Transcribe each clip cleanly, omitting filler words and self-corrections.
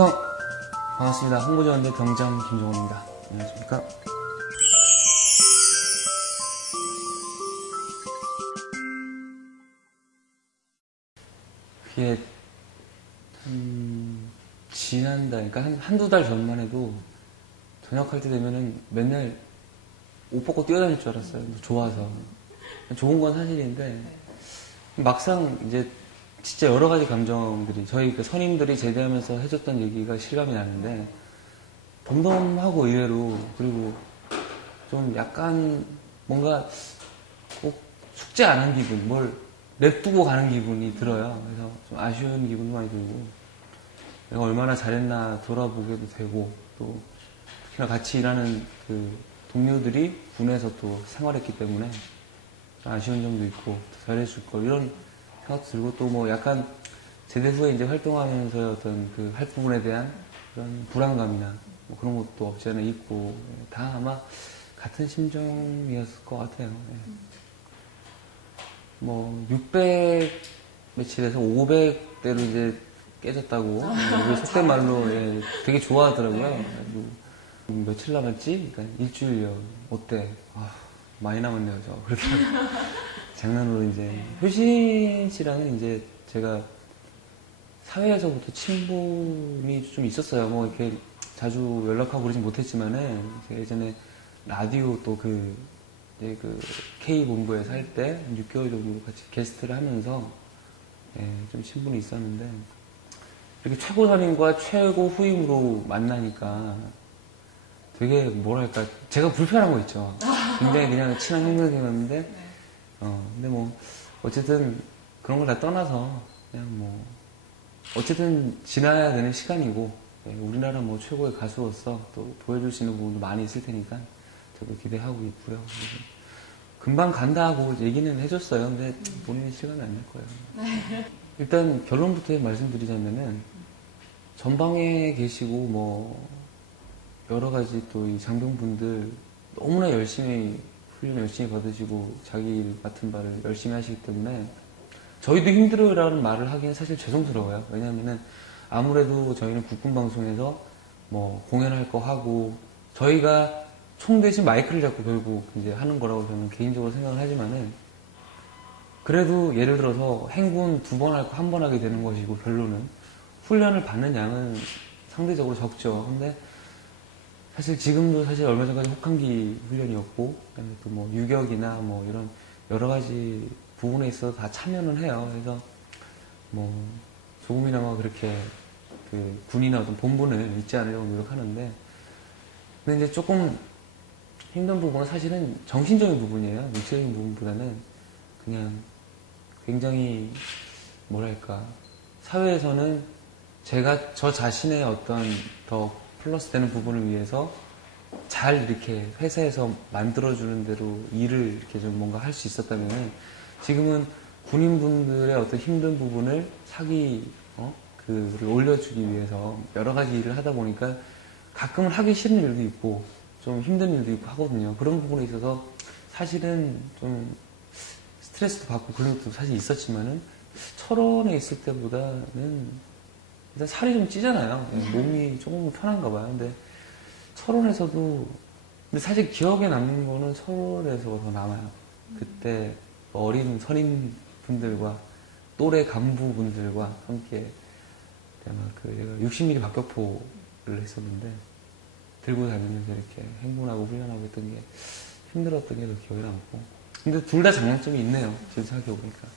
충성! 반갑습니다. 홍보지원대 병장 김종훈입니다. 안녕하십니까? 그게 지난달, 그러니까 한두 달 전만 해도 전역할 때 되면은 맨날 옷 벗고 뛰어다닐 줄 알았어요. 좋아서. 좋은 건 사실인데 막상 이제 진짜 여러 가지 감정들이 저희 그 선임들이 제대하면서 해줬던 얘기가 실감이 나는데 덤덤하고 의외로, 그리고 좀 약간 뭔가 꼭 숙제 안 한 기분, 뭘 냅두고 가는 기분이 들어요. 그래서 좀 아쉬운 기분도 많이 들고, 내가 얼마나 잘했나 돌아보게도 되고, 또 특히나 같이 일하는 그 동료들이 군에서 또 생활했기 때문에 아쉬운 점도 있고 더 잘해줄 걸, 이런 생각도 들고, 또 뭐 약간 제대 후에 이제 활동하면서 어떤 그 할 부분에 대한 그런 불안감이나 뭐 그런 것도 없지 않아 있고, 다 아마 같은 심정이었을 것 같아요. 네. 뭐 600 며칠에서 500대로 이제 깨졌다고 우리 속된 말로 되게 좋아하더라고요. 며칠 남았지? 그러니까 일주일요. 어때? 아, 많이 남았네요, 저. 그렇게 장난으로 이제 효신 씨랑은 이제 제가 사회에서부터 친분이 좀 있었어요. 뭐 이렇게 자주 연락하고 그러진 못했지만은 제가 예전에 라디오 또 그 K본부에서 할 때 6개월 정도 같이 게스트를 하면서 좀 친분이 있었는데, 이렇게 최고 선임과 최고 후임으로 만나니까 되게 뭐랄까, 제가 불편한 거 있죠. 굉장히 그냥 친한 형님이었는데, 근데 뭐 어쨌든 그런 걸 다 떠나서 그냥 뭐 어쨌든 지나야 되는 시간이고, 우리나라 뭐 최고의 가수로서 또 보여줄 수 있는 부분도 많이 있을 테니까 저도 기대하고 있고요. 금방 간다고 얘기는 해줬어요. 근데 본인이 실감이 안 날 거예요. 일단 결론부터 말씀드리자면은 전방에 계시고 뭐 여러 가지 또 이 장병분들 너무나 열심히 훈련 열심히 받으시고 자기 일 맡은 바를 열심히 하시기 때문에 저희도 힘들어라는 말을 하기는 사실 죄송스러워요. 왜냐하면은 아무래도 저희는 국군방송에서 뭐 공연할 거 하고, 저희가 총 대신 마이크를 잡고 결국 이제 하는 거라고 저는 개인적으로 생각을 하지만은, 그래도 예를 들어서 행군 2번 할 거 1번 하게 되는 것이고, 결론은 훈련을 받는 양은 상대적으로 적죠. 근데 사실 지금도 사실 얼마 전까지 혹한기 훈련이었고, 그다음에 또 뭐 유격이나 뭐 이런 여러 가지 부분에 있어서 다 참여는 해요. 그래서 뭐 조금이나마 그렇게 그 군이나 어떤 본분을 잊지 않으려고 노력하는데, 근데 이제 조금 힘든 부분은 사실은 정신적인 부분이에요. 육체적인 부분보다는 그냥 굉장히 뭐랄까, 사회에서는 제가 저 자신의 어떤 더 플러스 되는 부분을 위해서 잘 이렇게 회사에서 만들어주는 대로 일을 이렇게 좀 뭔가 할 수 있었다면, 지금은 군인분들의 어떤 힘든 부분을 그를 올려주기 위해서 여러 가지 일을 하다 보니까 가끔은 하기 싫은 일도 있고 좀 힘든 일도 있고 하거든요. 그런 부분에 있어서 사실은 좀 스트레스도 받고 그런 것도 사실 있었지만은, 철원에 있을 때보다는 일단 살이 좀 찌잖아요. 몸이 조금 편한가 봐요. 근데 철원에서도, 근데 사실 기억에 남는 거는 철원에서 더 남아요. 그때 어린 선임분들과 또래 간부분들과 함께 제가 60mm 박격포를 했었는데 들고 다니면서 이렇게 행군하고 훈련하고 했던 게 힘들었던 게 더 기억에 남고, 근데 둘 다 장단점이 있네요. 지금 생각해보니까.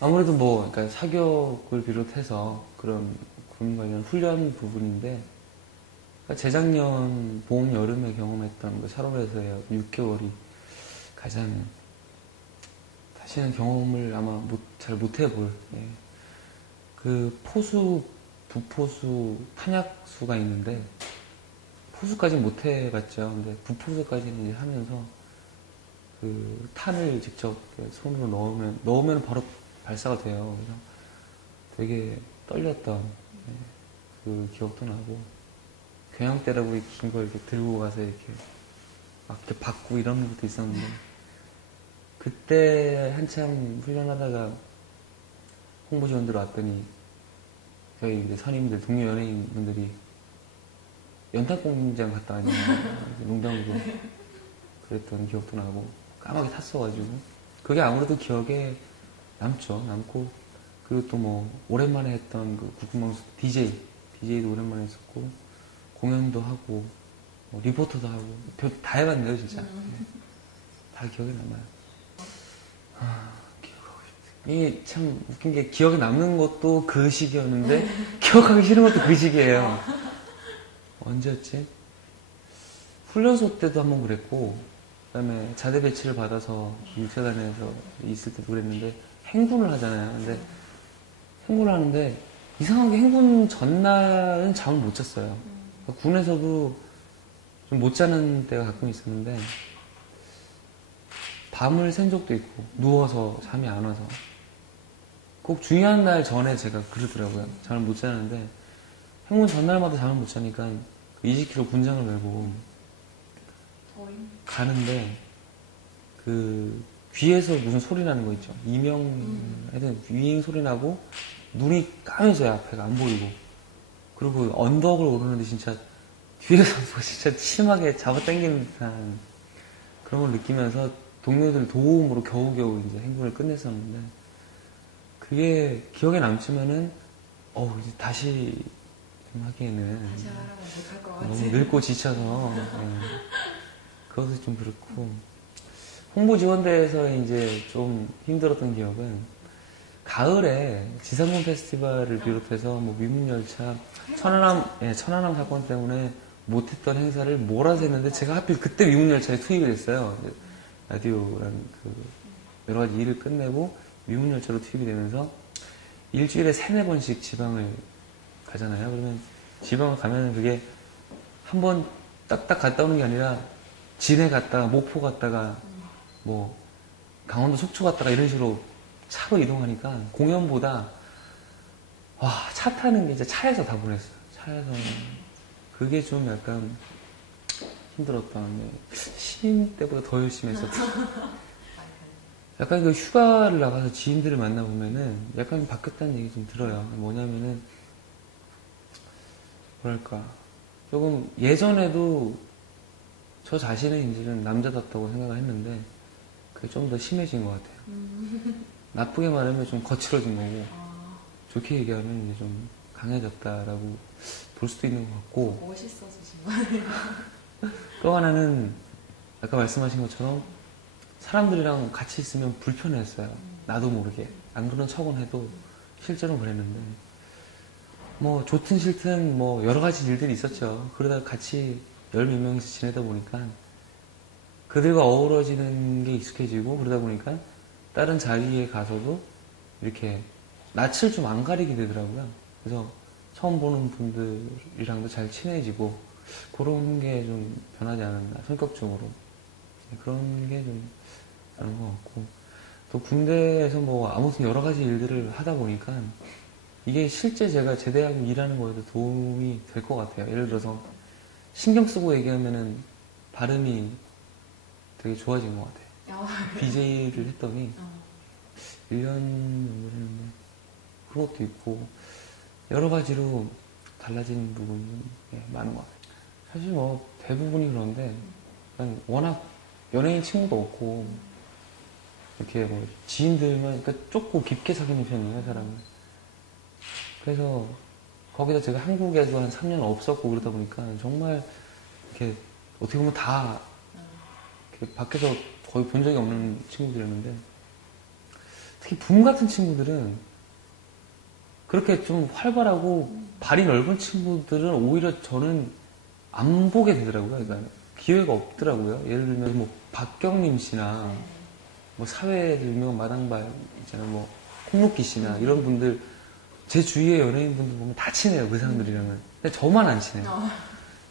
아무래도 뭐 그러니까 사격을 비롯해서 그런 군 관련 훈련 부분인데, 그러니까 재작년 봄 여름에 경험했던 샤론에서의 6개월이 가장 다시는 경험을 아마 잘 못해볼, 그 포수, 부포수, 탄약수가 있는데 포수까지는 못 해봤죠. 근데 부포수까지는 이제 하면서 그 탄을 직접 손으로 넣으면 바로 발사가 돼요. 그래서 되게 떨렸던 그 기억도 나고, 겨냥대라고 긴 걸 이렇게 들고 가서 이렇게 막 이렇게 받고 이런 것도 있었는데, 그때 한참 훈련하다가 홍보지원들 왔더니 저희 이제 선임들, 동료 연예인분들이 연탄공장 갔다 와서 농담으로 그랬던 기억도 나고 까맣게 탔어가지고 그게 아무래도 기억에 남고 그리고 또 뭐 오랜만에 했던 그 국방송 DJ도 오랜만에 했었고 공연도 하고 뭐 리포터도 하고 다 해봤네요 진짜. 다 기억에 남아요. 기억하고 싶다. 이게 참 웃긴 게 기억에 남는 것도 그 시기였는데 기억하기 싫은 것도 그 시기예요. 언제였지? 훈련소 때도 한번 그랬고 그다음에 자대 배치를 받아서 육사단에서 있을 때도 그랬는데 행군을 하잖아요. 근데 행군을 하는데 이상하게 행군 전날은 잠을 못 잤어요. 그러니까 군에서도 좀 못 자는 때가 가끔 있었는데 밤을 샌 적도 있고 누워서 잠이 안 와서 꼭 중요한 날 전에 제가 그러더라고요. 잠을 못 자는데 행군 전날마다 잠을 못 자니까 20km 군장을 메고 가는데 그 귀에서 무슨 소리 나는 거 있죠. 하여튼 위잉 소리 나고 눈이 까매져요. 앞에가 안 보이고 그리고 언덕을 오르는데 진짜 뒤에서 진짜 심하게 잡아당기는 듯한 그런 걸 느끼면서 동료들 도움으로 겨우겨우 이제 행군을 끝냈었는데 그게 기억에 남지만은 이제 다시 좀 하기에는 못할 것 너무 같지. 늙고 지쳐서 그것도 좀 그렇고 홍보지원대에서 이제 좀 힘들었던 기억은 가을에 지상군 페스티벌을 비롯해서 뭐 미문열차 천안함 사건 때문에 못했던 행사를 몰아서 했는데 제가 하필 그때 미문열차에 투입이 됐어요. 라디오라는 그 여러 가지 일을 끝내고 미문열차로 투입이 되면서 일주일에 3-4번씩 지방을 가잖아요. 그러면 지방을 가면 그게 한 번 딱딱 갔다 오는 게 아니라 진해 갔다가 목포 갔다가 뭐 강원도 속초 갔다가 이런 식으로 차로 이동하니까 공연보다 차 타는 게 이제 차에서 다 보냈어요. 차에서 그게 좀 약간 힘들었던 신인 때보다 더 열심히 했었던 약간 그 휴가를 나가서 지인들을 만나보면은 약간 바뀌었다는 얘기 좀 들어요. 뭐냐면은 뭐랄까 조금 예전에도 저 자신의 이제는 남자답다고 생각을 했는데 그게 좀 더 심해진 것 같아요. 나쁘게 말하면 좀 거칠어진 거고 좋게 얘기하면 이제 좀 강해졌다라고 볼 수도 있는 것 같고 멋있어지신 거예요. 또 하나는 아까 말씀하신 것처럼 사람들이랑 같이 있으면 불편했어요. 나도 모르게. 안 그런 척은 해도 실제로 그랬는데 뭐 좋든 싫든 뭐 여러 가지 일들이 있었죠. 그러다 같이 10몇 명이서 지내다 보니까 그들과 어우러지는 게 익숙해지고 그러다 보니까 다른 자리에 가서도 이렇게 낯을 좀 안 가리게 되더라고요. 그래서 처음 보는 분들이랑도 잘 친해지고 그런 게 좀 변하지 않았나 성격적으로 그런 게 좀 다른 것 같고 또 군대에서 뭐 아무튼 여러 가지 일들을 하다 보니까 이게 실제 제가 제대하고 일하는 거에도 도움이 될 것 같아요. 예를 들어서 신경 쓰고 얘기하면은 발음이 되게 좋아진 것 같아요. BJ를 했더니 1년 정도 했는데 그런 것도 있고 여러 가지로 달라진 부분이 많은 것 같아요. 사실 뭐 대부분이 그런데 그냥 워낙 연예인 친구도 없고 이렇게 뭐 지인들만 그러니까 좁고 깊게 사귀는 편이에요 사람을. 그래서 거기다 제가 한국에도 한 3년 없었고 그러다 보니까 정말 이렇게 어떻게 보면 다 이렇게 밖에서 거의 본 적이 없는 친구들이었는데 특히 붐 같은 친구들은 그렇게 좀 활발하고 발이 넓은 친구들은 오히려 저는 안 보게 되더라고요. 그러니까 기회가 없더라고요. 예를 들면 뭐 박경림 씨나 뭐 사회에서 유명한 마당발 있잖아요. 뭐 콩루키 씨나 이런 분들 제 주위의 연예인분들 보면 다 친해요. 그 사람들이랑은. 근데 저만 안 친해요.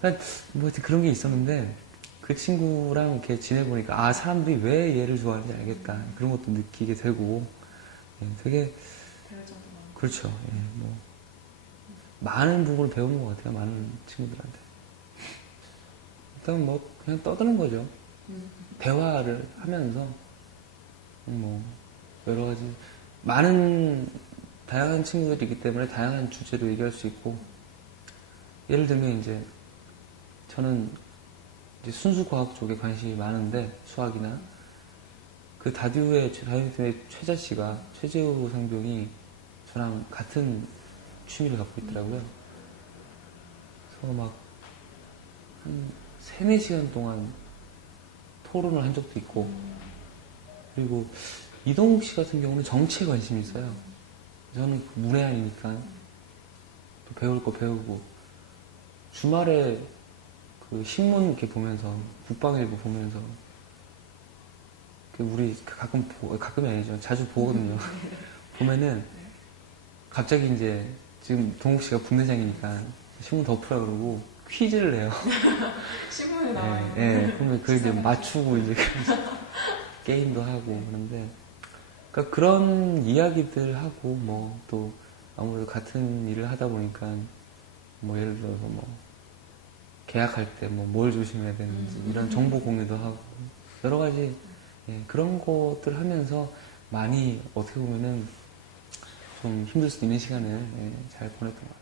그러니까 뭐 하여튼 그런 게 있었는데 그 친구랑 이렇게 지내보니까 사람들이 왜 얘를 좋아하는지 알겠다. 그런 것도 느끼게 되고 되게 그렇죠. 뭐 많은 부분을 배우는 것 같아요. 많은 친구들한테. 일단 뭐 그냥 떠드는 거죠. 대화를 하면서 뭐 여러 가지 많은 다양한 친구들이 있기 때문에 다양한 주제로 얘기할 수 있고, 예를 들면 이제 저는 이제 순수 과학 쪽에 관심이 많은데, 수학이나 그 다듀의 최자 씨가, 최재우 상병이 저랑 같은 취미를 갖고 있더라고요. 그래서 막 한 3-4시간 동안 토론을 한 적도 있고, 그리고 이동욱 씨 같은 경우는 정치에 관심이 있어요. 저는 그 문외한이니까 또 배울 거 배우고, 주말에 그 신문 이렇게 보면서, 국방일보 보면서, 그 우리 가끔이 아니죠. 자주 보거든요. 보면은 갑자기 이제 지금 동욱 씨가 분대장이니까 신문 덮으라 그러고 퀴즈를 내요. 신문에 나와요. 예, 그러면 그걸 이제 맞추고 이제 게임도 하고 그런데, 그러니까 그런 이야기들 하고, 뭐 또 아무래도 같은 일을 하다 보니까 뭐 예를 들어서 뭐 계약할 때 뭐 뭘 조심해야 되는지 이런 정보 공유도 하고 여러 가지, 예, 그런 것들 하면서 많이 어떻게 보면은 좀 힘들 수 있는 시간을, 예, 잘 보냈던 것 같아요.